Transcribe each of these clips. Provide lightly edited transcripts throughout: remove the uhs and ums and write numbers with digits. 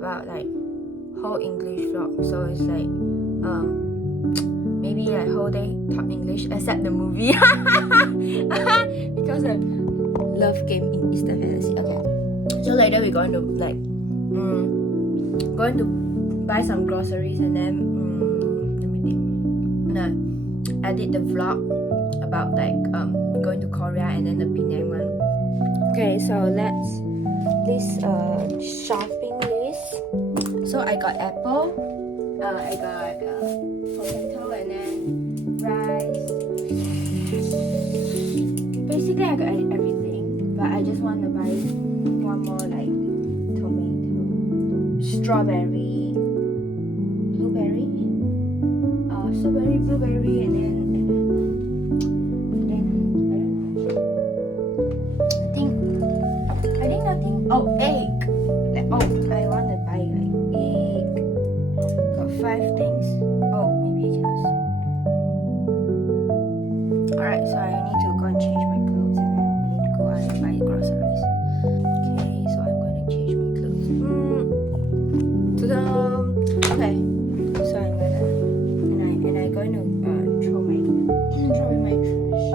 about like whole English vlog, so it's like maybe like whole day talk English except the movie because I love game in Eastern Fantasy. Okay, so later we're going to like going to buy some groceries and then let me think. Edit the vlog about like going to Korea and then the Penang one. Okay, so let's this shopping list. So I got apple, I got potato and then rice. Basically I got everything, but I just want to buy one more like tomato, strawberry, blueberry, blueberry, and then I think nothing. Oh, egg. Like, oh, I want to buy like egg. Got 5 things. Oh, maybe I can see. Alright, so I need to go and change my clothes and then I need to go out and buy groceries. Okay, so I'm going to change my clothes. Okay, so I'm gonna and I'm going to throw away my trash.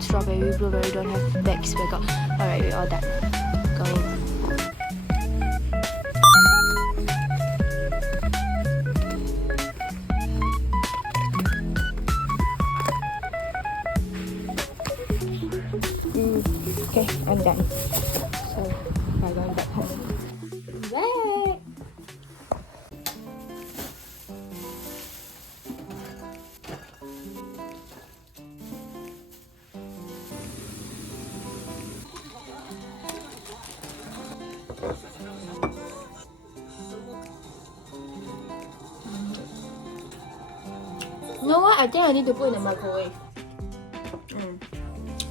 Strawberry, blueberry don't have bags. We got alright. We all done. Going. Okay, I'm done. So I'm going back home. Bye. You know what? I think I need to put in the microwave.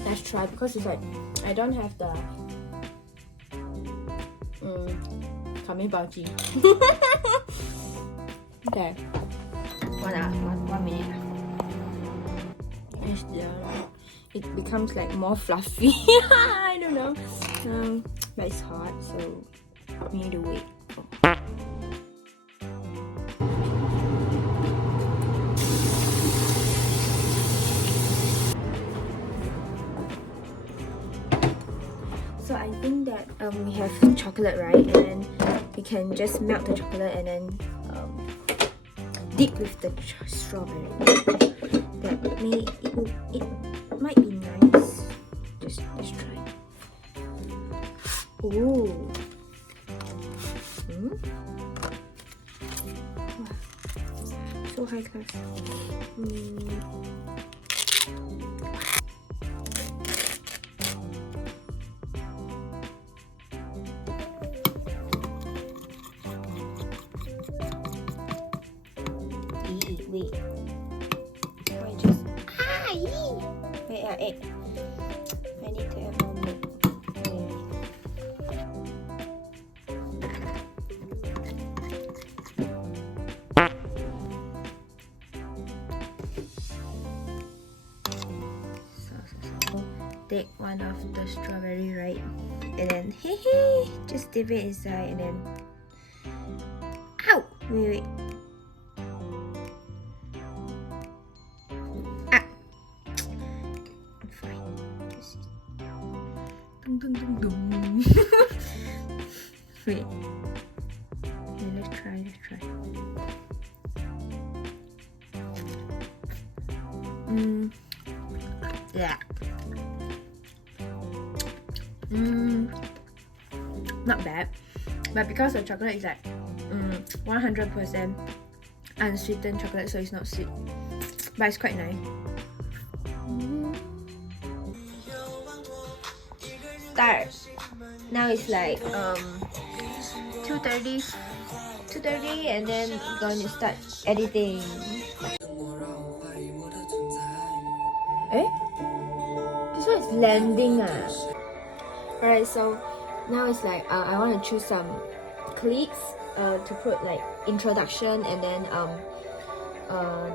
Let's try because it's like I don't have the coming bougie. Okay, 1 minute. It becomes like more fluffy. I don't know. But it's hot, so we need to wait. So I think that we have chocolate, right? And then we can just melt the chocolate and then dip with the strawberry. That it might be nice. Just try. Ooh. Wow. So high class. Wait. Wait, I need to have more milk. So. Take 1 one of the strawberry, right? And then hey, just dip it inside and then ow! Wait. Ah! I'm fine. Dum, dum, dum, dum. Wait. Okay, let's try. Yeah. Not bad, but because the chocolate is like 100% unsweetened chocolate, so it's not sweet, but it's quite nice. Start. Now it's like 2:30, and then we're going to start editing. Eh? This one is landing. Alright, so now it's like I want to choose some clips to put like introduction and then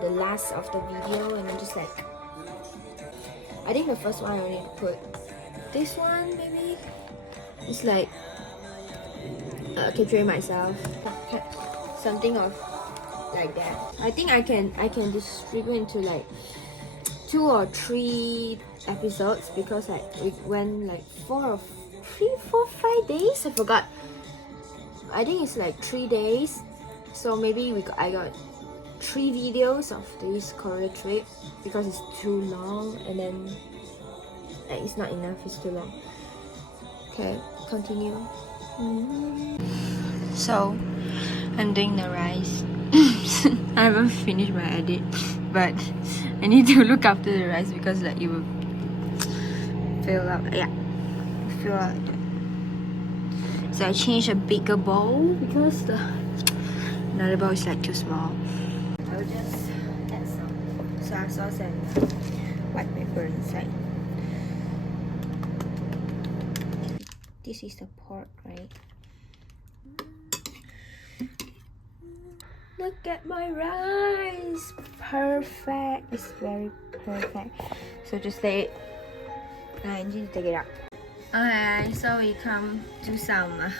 the last of the video, and then just like I think the first one I need to put this one maybe. It's like capturing myself, something of like that. I think I can distribute into like 2 or 3 episodes because like we went like 4, 5 days. I forgot. I think it's like 3 days. So maybe I got 3 videos of this Korea trip because it's too long, and then like, it's not enough. It's too long. Okay, continue. So I'm doing the rice. I haven't finished my edit, but I need to look after the rice because like it will fill up. Yeah, fill up. So I changed a bigger bowl because the another bowl is like too small. I will just add some soy sauce and white pepper inside. This is the pork, right? Look at my rice! Perfect! It's very perfect. So just let it. I need to take it out. Okay, so we come to some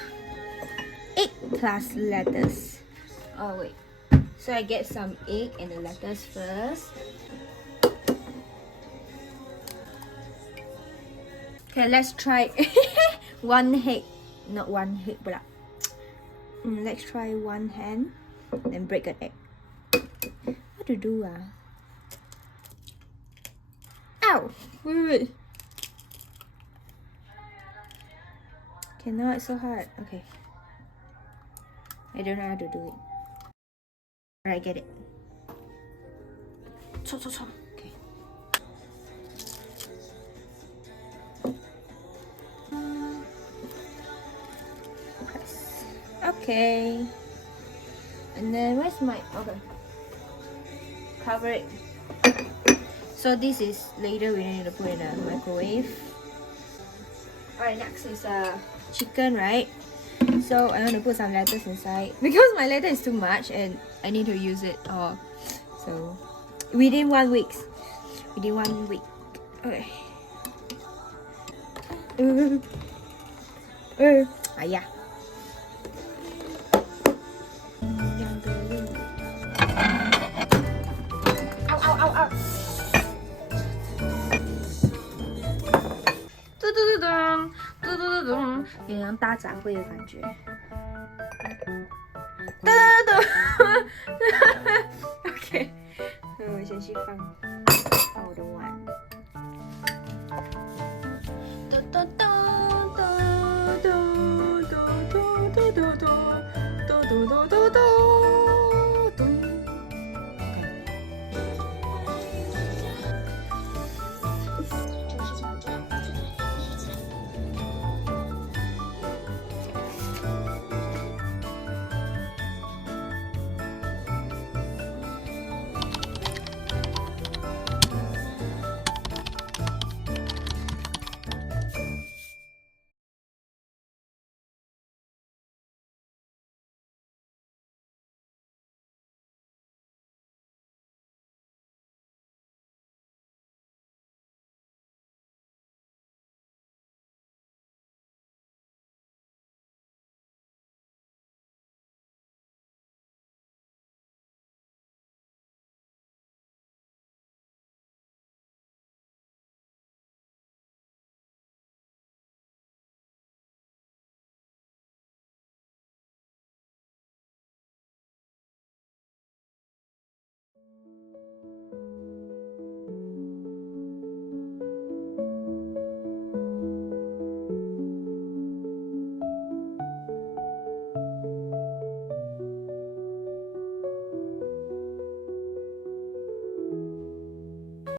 egg plus lettuce. Oh wait. So I get some egg and the lettuce first. Okay, let's try one egg. Not one egg, but let's try one hand. Then break an egg. What to do? Ow! Wait. Okay, now it's so hard. Okay. I don't know how to do it. Alright, get it. Okay. Press. Okay. And then where's my okay? Cover it. So this is later we need to put in a microwave. Alright, next is chicken, right? So I want to put some lettuce inside because my lettuce is too much and I need to use it all. So within 1 week. Within 1 week. Okay. Yeah. Ow. 嘟嘟嘟，有点像大杂烩的感觉。OK， 我先去放我的碗。